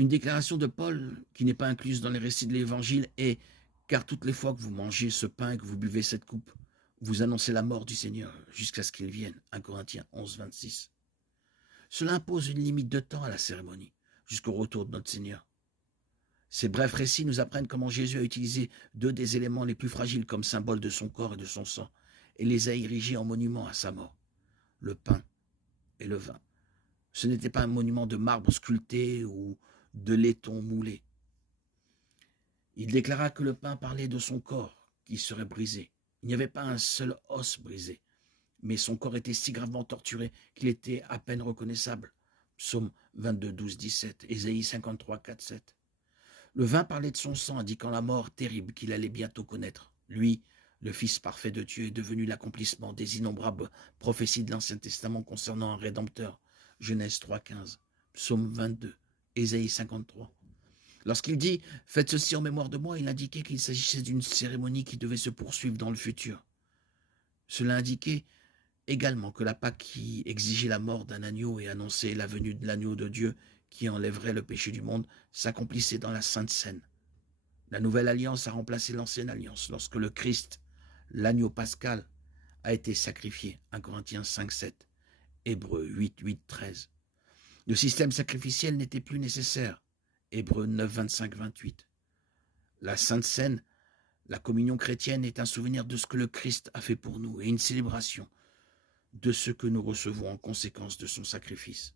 Une déclaration de Paul qui n'est pas incluse dans les récits de l'Évangile est: car toutes les fois que vous mangez ce pain et que vous buvez cette coupe, vous annoncez la mort du Seigneur jusqu'à ce qu'il vienne. 1 Corinthiens 11, 26. Cela impose une limite de temps à la cérémonie, jusqu'au retour de notre Seigneur. Ces brefs récits nous apprennent comment Jésus a utilisé deux des éléments les plus fragiles comme symbole de son corps et de son sang, et les a érigés en monument à sa mort, le pain et le vin. Ce n'était pas un monument de marbre sculpté ou de laiton moulé. Il déclara que le pain parlait de son corps qui serait brisé. Il n'y avait pas un seul os brisé, mais son corps était si gravement torturé qu'il était à peine reconnaissable. Psaume 22, 12, 17, Ésaïe 53, 4, 7. Le vin parlait de son sang, indiquant la mort terrible qu'il allait bientôt connaître. Lui, le Fils parfait de Dieu, est devenu l'accomplissement des innombrables prophéties de l'Ancien Testament concernant un Rédempteur. Genèse 3, 15, Psaume 22, Ésaïe 53. Lorsqu'il dit « Faites ceci en mémoire de moi », il indiquait qu'il s'agissait d'une cérémonie qui devait se poursuivre dans le futur. Cela indiquait également que la Pâque qui exigeait la mort d'un agneau et annonçait la venue de l'agneau de Dieu qui enlèverait le péché du monde s'accomplissait dans la Sainte Seine. La nouvelle alliance a remplacé l'ancienne alliance lorsque le Christ, l'agneau pascal, a été sacrifié. 1 Corinthiens 5, 7, Hébreux 8, 8, 13. Le système sacrificiel n'était plus nécessaire. Hébreux 9, 25, 28. La Sainte Seine, la communion chrétienne, est un souvenir de ce que le Christ a fait pour nous et une célébration de ce que nous recevons en conséquence de son sacrifice.